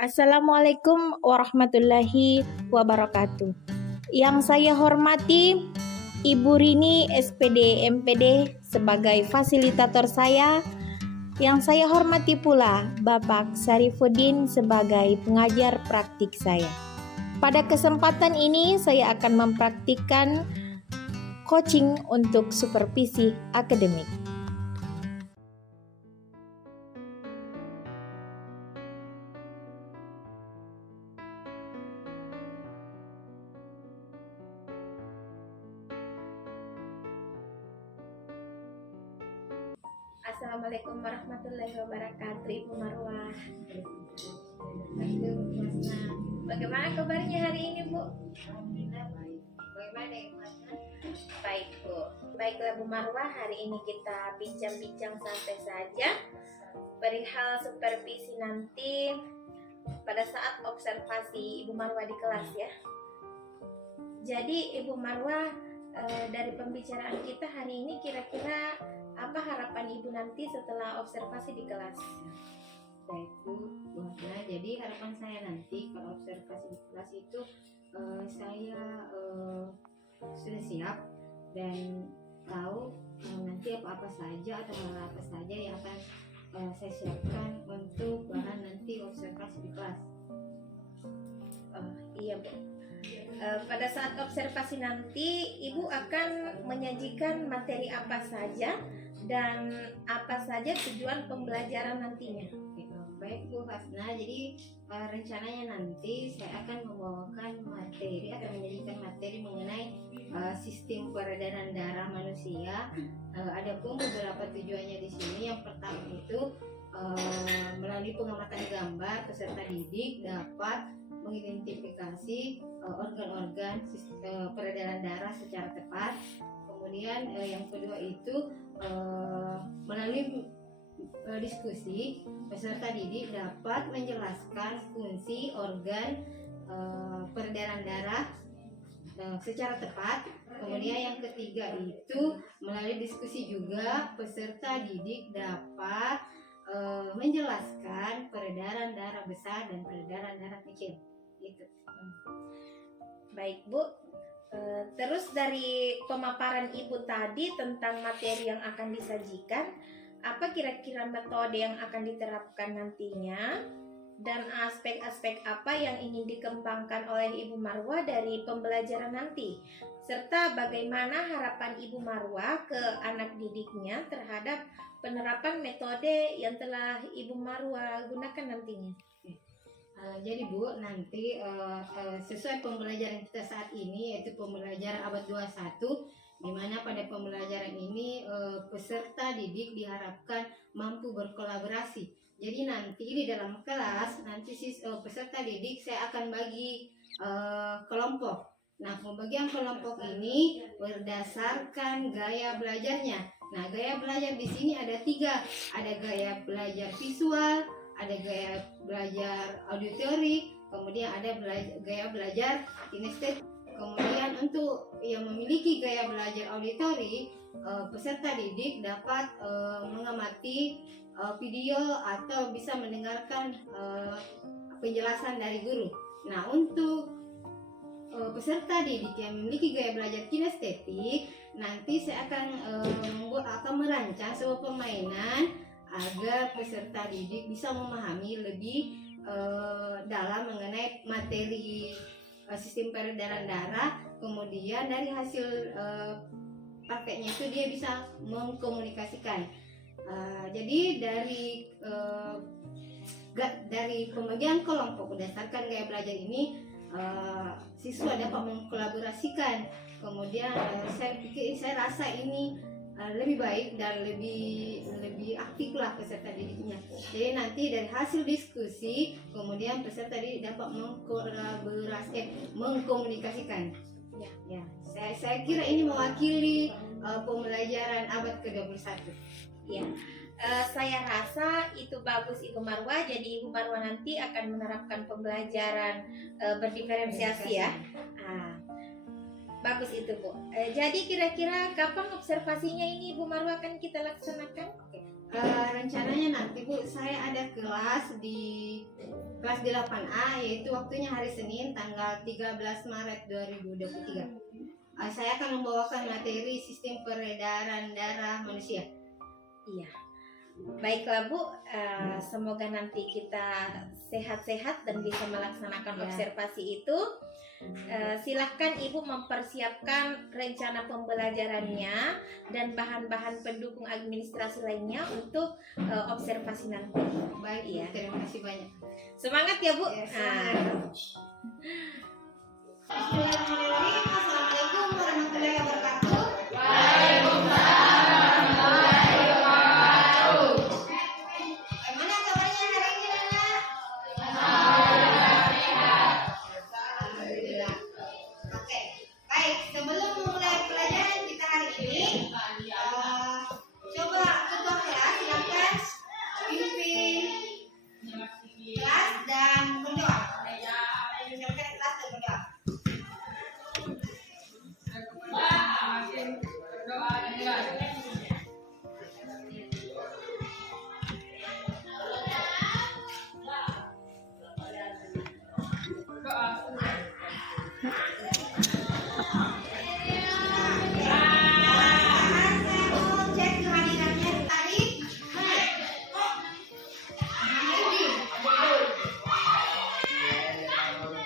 Assalamualaikum warahmatullahi wabarakatuh. Yang saya hormati Ibu Rini SPD MPD sebagai fasilitator saya. Yang saya hormati pula Bapak Syarifuddin sebagai pengajar praktik saya. Pada kesempatan ini saya akan mempraktikkan coaching untuk supervisi akademik. Assalamualaikum warahmatullahi wabarakatuh, Ibu Marwah. Bagaimana kabarnya hari ini, Bu? Alhamdulillah baik. Bagaimana Ibu Hasna? Baik, Bu. Baiklah, Bu Marwah, hari ini kita bincang-bincang santai saja perihal supervisi nanti pada saat observasi Ibu Marwah di kelas ya. Jadi Ibu Marwah, dari pembicaraan kita hari ini kira-kira apa harapan Ibu nanti setelah observasi di kelas? Baik Bu Hasna, jadi harapan saya nanti kalau observasi di kelas itu saya sudah siap dan tahu nanti apa-apa saja atau hal apa saja yang akan saya siapkan untuk bahan nanti observasi di kelas. Iya, Bu. Pada saat observasi nanti Ibu akan menyajikan materi apa saja dan apa saja tujuan pembelajaran nantinya. Baik Bu Hasna, jadi rencananya nanti saya akan membawakan materi atau menyajikan materi mengenai sistem peredaran darah manusia. Adapun beberapa tujuannya di sini, yang pertama itu melalui pengamatan gambar peserta didik dapat mengidentifikasi organ-organ peredaran darah secara tepat. Kemudian yang kedua itu melalui diskusi peserta didik dapat menjelaskan fungsi organ peredaran darah secara tepat. Kemudian yang ketiga itu melalui diskusi juga peserta didik dapat menjelaskan peredaran darah besar dan peredaran darah kecil. Itu. Baik Bu, terus dari pemaparan Ibu tadi tentang materi yang akan disajikan, apa kira-kira metode yang akan diterapkan nantinya dan aspek-aspek apa yang ingin dikembangkan oleh Ibu Marwah dari pembelajaran nanti, serta bagaimana harapan Ibu Marwah ke anak didiknya terhadap penerapan metode yang telah Ibu Marwah gunakan nantinya. Jadi Bu, nanti sesuai pembelajaran kita saat ini, yaitu pembelajaran abad 21, di mana pada pembelajaran ini peserta didik diharapkan mampu berkolaborasi. Jadi nanti di dalam kelas, nanti peserta didik saya akan bagi kelompok. Nah, pembagian kelompok ini berdasarkan gaya belajarnya. Nah, gaya belajar di sini ada 3. Ada gaya belajar visual, ada gaya belajar auditory, kemudian ada gaya belajar kinestetik. Kemudian untuk yang memiliki gaya belajar auditory, peserta didik dapat mengamati video atau bisa mendengarkan penjelasan dari guru. Nah, untuk peserta didik yang memiliki gaya belajar kinestetik, nanti saya akan merancang sebuah permainan agar peserta didik bisa memahami lebih dalam mengenai materi sistem peredaran darah. Kemudian dari hasil prakteknya itu dia bisa mengkomunikasikan. Jadi dari pembagian kelompok berdasarkan gaya belajar ini, siswa dapat mengkolaborasikan. Kemudian saya rasa ini lebih baik dan lebih aktif lah peserta didiknya. Jadi nanti dari hasil diskusi, kemudian peserta didik dapat mengkomunikasikan. Ya, saya kira ini mewakili pembelajaran abad ke-21. Ya, saya rasa itu bagus Ibu Marwah. Jadi Ibu Marwah nanti akan menerapkan pembelajaran berdiferensiasi ya. Bagus itu Bu. Jadi kira-kira kapan observasinya ini Bu Marwah akan kita laksanakan? Rencananya nanti Bu, saya ada kelas di kelas 8A, yaitu waktunya hari Senin tanggal 13 Maret 2023. Saya akan membawakan materi sistem peredaran darah manusia. Iya. Baiklah Bu, semoga nanti kita sehat-sehat dan bisa melaksanakan Ya. observasi itu. Silahkan Ibu mempersiapkan rencana pembelajarannya dan bahan-bahan pendukung administrasi lainnya untuk observasi nanti. Baik, Iya. terima kasih banyak. Semangat ya Bu. Ya, semangat. Bismillahirrahmanirrahim. Assalamualaikum warahmatullahi wabarakatuh. Bagaimana kabarnya hari ini, anak? Alhamdulillah. Oke, baik. Sebelum memulai pelajaran kita hari ini, coba ketua kelas silakan pimpin kelas dan berdoa. Silakan kelas dan berdoa. Cek kehadirannya tadi.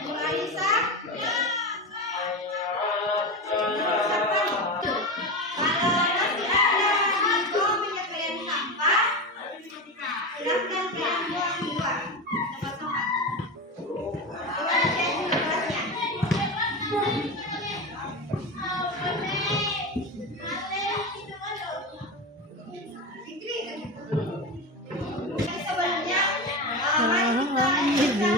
Bu Alisa. Kalau masih ada di bawah penyelesaian sampah, silakan kalian buang di luar tempat sampah. Coba cek dulu kelasnya. Fikri, yang sebelumnya, mari kita nyanyikan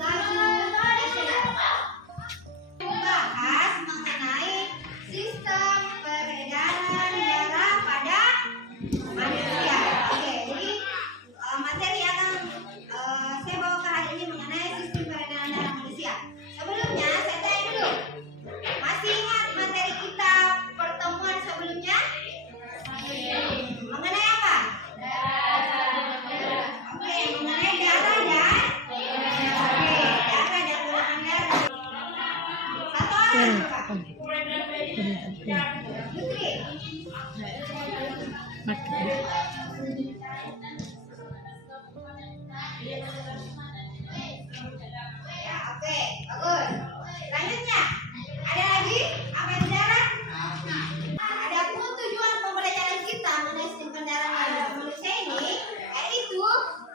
lagu nasional. Bahas mengenai sistem peredaran darah pada manusia. Oke, jadi materi yang saya bawakan hari ini mengenai sistem peredaran darah manusia. Sebelumnya saya tanya dulu, masih ingat materi kita pertemuan sebelumnya? Mengenai apa? Oke, mengenai darah dan darah dan golongan darah. Satu orang coba. Putri. Ya, oke, bagus. Selanjutnya, ada lagi apa yang darah? Adapun tujuan pembelajaran kita mengenai sistem peredaran darah manusia ini, yaitu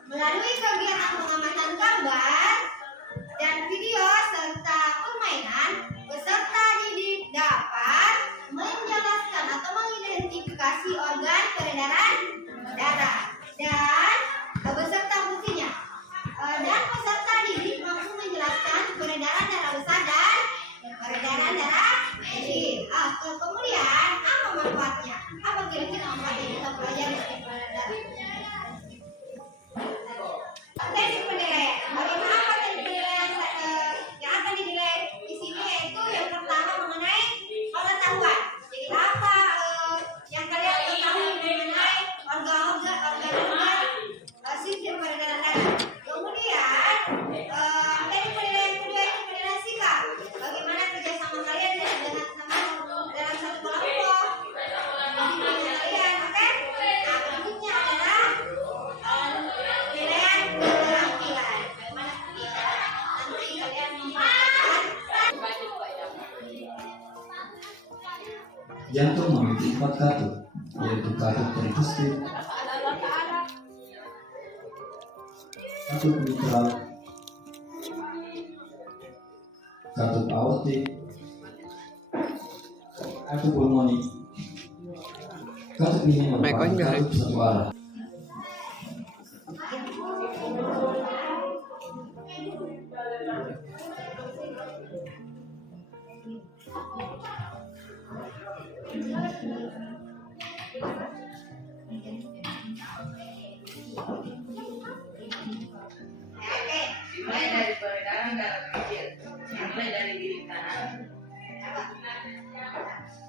melalui kegiatan pengamatan gambar dan video serta permainan, peserta didik dapat menjelaskan atau mengidentifikasi organ peredaran darah dan beserta fungsinya. Dan peserta didik mampu menjelaskan peredaran darah besar dan peredaran darah kecil. Kemudian apa manfaatnya? Apa kira-kira manfaat yang kita pelajari sistem peredaran darah? Teknik penilaian. Bagaimana teknik penilaian yang akan dinilai di sini, yaitu yang pertama mengenai pengetahuan. Jadi apa yang kalian ketahui mengenai organ-organ sistem peredaran darah. Kemudian teknik penilaian kedua itu penilaian sikap. Bagaimana kerjasama kalian dengan dalam satu kelompok. Disiplin kalian, oke? Nah, berikutnya adalah penilaian keterampilan. Bagaimana ketika nanti kalian mempraktekkan. Jantung memiliki 4 katup, yaitu katup perikuspid, katup mitral, katup aortik, katup pulmonik. Katup ini merupakan katup satu arah. Oke. Mulai dari peredaran darah kecil, mulai dari bilik tangan,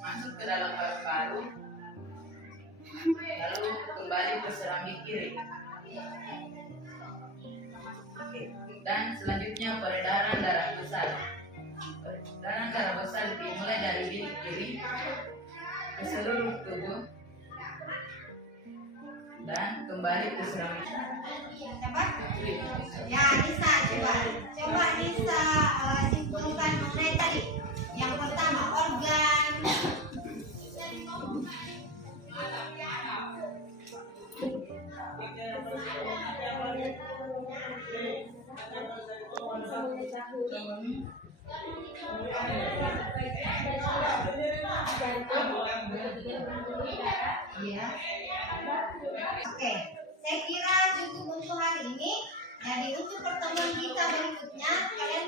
masuk ke dalam paru-paru, Lalu kembali ke serambi kiri. Oke. Dan selanjutnya peredaran darah besar. Peredaran darah besar dimulai dari bilik kiri ke seluruh tubuh dan kembali ke serambi kiri. Ya, Nisa, coba Nisa simpulkan mengenai tadi. Yang pertama, organ. Iya. Oke, saya kira cukup untuk hari ini. Jadi untuk pertemuan kita berikutnya, kalian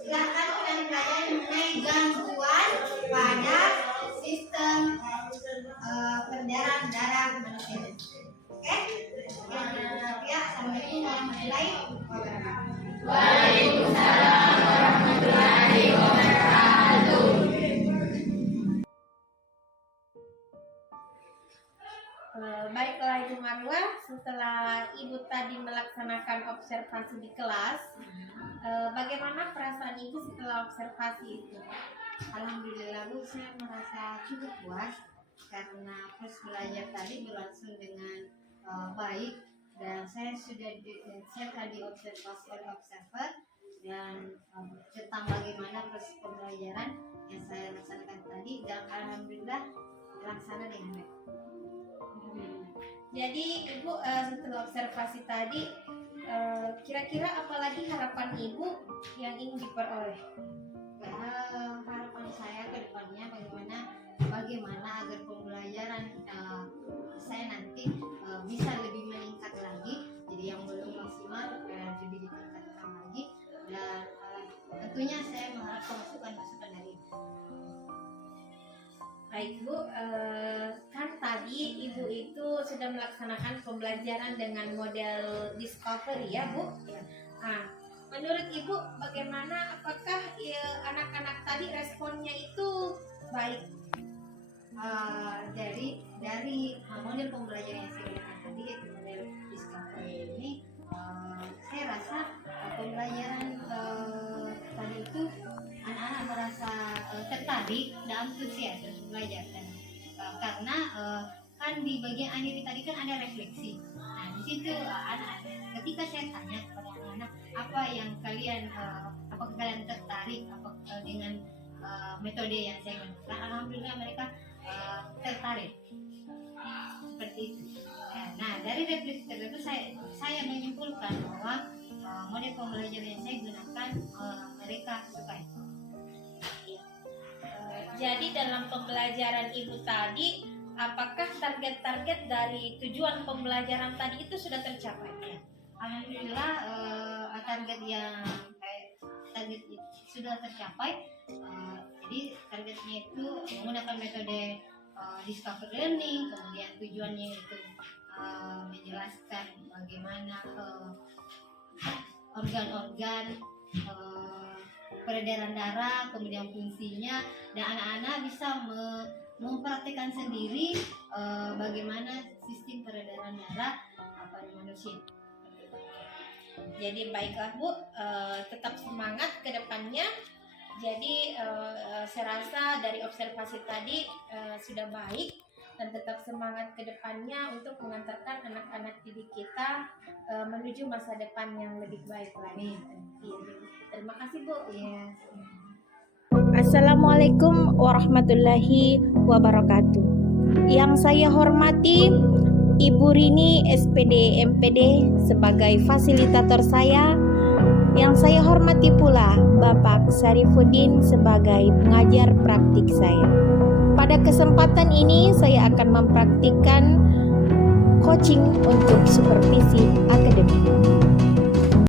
silakan kalian pelajari mengenai gangguan pada sistem peredaran darah manusia. Oke? Ya, assalamualaikum warahmatullahi wabarakatuh. Waalaikumsalam warahmatullahi wabarakatuh. Baiklah Ibu Marwa, setelah Ibu tadi melaksanakan observasi di kelas, bagaimana perasaan Ibu setelah observasi itu? Alhamdulillah Bu, saya merasa cukup puas karena proses belajar tadi berlangsung dengan baik dan saya telah diobservasi oleh observer dan tentang bagaimana proses pembelajaran yang saya laksanakan tadi dan alhamdulillah terlaksana dengan baik. Jadi Ibu setelah observasi tadi, kira-kira apalagi harapan Ibu yang ingin diperoleh? Harapan saya ke depannya bagaimana agar pembelajaran saya nanti bisa lebih meningkat lagi, jadi yang belum maksimal lebih ditingkatkan lagi dan tentunya saya mengharapkan masukan-masukan dari Ibu. Baik Bu, kan tadi Ibu itu sudah melaksanakan pembelajaran dengan model discovery ya Bu? Nah, menurut Ibu bagaimana, apakah anak-anak tadi responnya itu baik? Dari model pembelajaran yang saya gunakan tadi yaitu model discovery ini, saya rasa pembelajaran tadi itu anak-anak merasa tertarik dan antusias untuk belajar dan karena kan di bagian akhir tadi kan ada refleksi. Nah di situ ketika saya tanya kepada anak-anak apakah kalian tertarik dengan metode yang saya gunakan, alhamdulillah mereka tertarik seperti itu. Nah dari refleksi tersebut saya menyimpulkan bahwa model pembelajaran yang saya gunakan mereka sukai. Jadi dalam pembelajaran Ibu tadi, apakah target-target dari tujuan pembelajaran tadi itu sudah tercapai? Alhamdulillah target sudah tercapai. Jadi targetnya itu menggunakan metode discovery learning, kemudian tujuannya itu menjelaskan bagaimana organ-organ peredaran darah, kemudian fungsinya, dan anak-anak bisa mempraktikkan sendiri bagaimana sistem peredaran darah pada manusia. Jadi baiklah Bu, tetap semangat ke depannya. Jadi saya rasa dari observasi tadi sudah baik, dan tetap semangat ke depannya untuk mengantarkan anak-anak didik kita menuju masa depan yang lebih baik lagi. Terima kasih Bu. Ya. Assalamualaikum warahmatullahi wabarakatuh. Yang saya hormati Ibu Rini SPD MPD sebagai fasilitator saya. Yang saya hormati pula Bapak Syarifuddin sebagai pengajar praktik saya. Pada kesempatan ini saya akan mempraktikkan coaching untuk supervisi akademik.